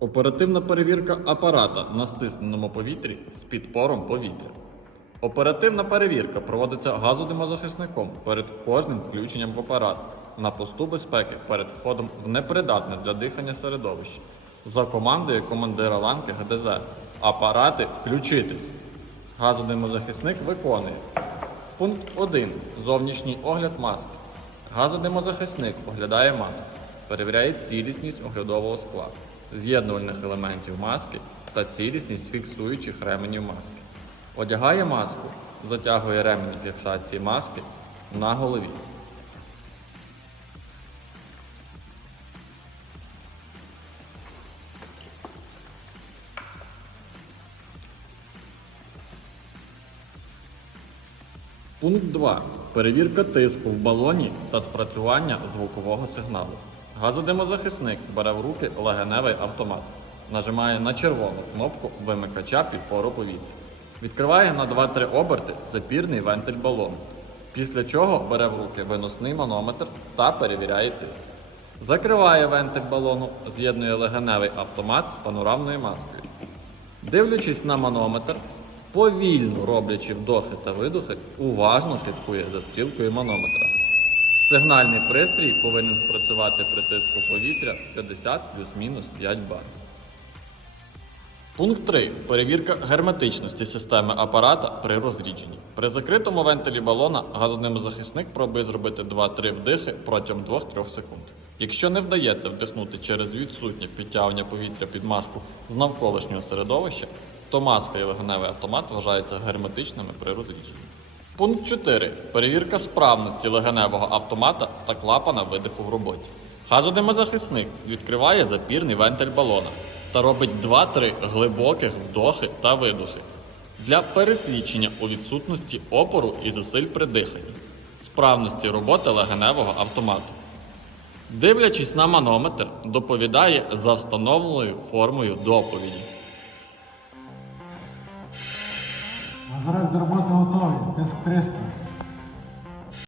Оперативна перевірка апарата на стисненому повітрі з підпором повітря. Оперативна перевірка проводиться газодимозахисником перед кожним включенням в апарат на посту безпеки перед входом в непридатне для дихання середовище. За командою командира ланки ГДЗС. Апарати включитись. Газодимозахисник виконує. Пункт 1. Зовнішній огляд маски. Газодимозахисник оглядає маску, перевіряє цілісність оглядового скла, з'єднувальних елементів маски та цілісність фіксуючих ременів маски. Одягає маску, затягує ремені фіксації маски на голові. Пункт 2. Перевірка тиску в балоні та спрацювання звукового сигналу. Газодимозахисник бере в руки легеневий автомат, нажимає на червону кнопку вимикача підпору повітря. Відкриває на 2-3 оберти запірний вентиль балону. Після чого бере в руки виносний манометр та перевіряє тиск. Закриває вентиль балону, з'єднує легеневий автомат з панорамною маскою. Дивлячись на манометр, повільно роблячи вдохи та видохи, уважно слідкує за стрілкою манометра. Сигнальний пристрій повинен спрацювати при тиску повітря 50 плюс-мінус 5 бар. Пункт 3. Перевірка герметичності системи апарата при розрідженні. При закритому вентилі балона газодимозахисник пробує зробити 2-3 вдихи протягом 2-3 секунд. Якщо не вдається вдихнути через відсутнє підтягування повітря під маску з навколишнього середовища, то маска і легеневий автомат вважаються герметичними при розрідженні. Пункт 4. Перевірка справності легеневого автомата та клапана видиху в роботі. Газодимозахисник відкриває запірний вентиль балона та робить 2-3 глибоких вдохи та видохи для пересвідчення у відсутності опору і зусиль при диханні, справності роботи легеневого автомату. Дивлячись на манометр, доповідає за встановленою формою доповіді. Апарат до роботи готові. Тиск 300.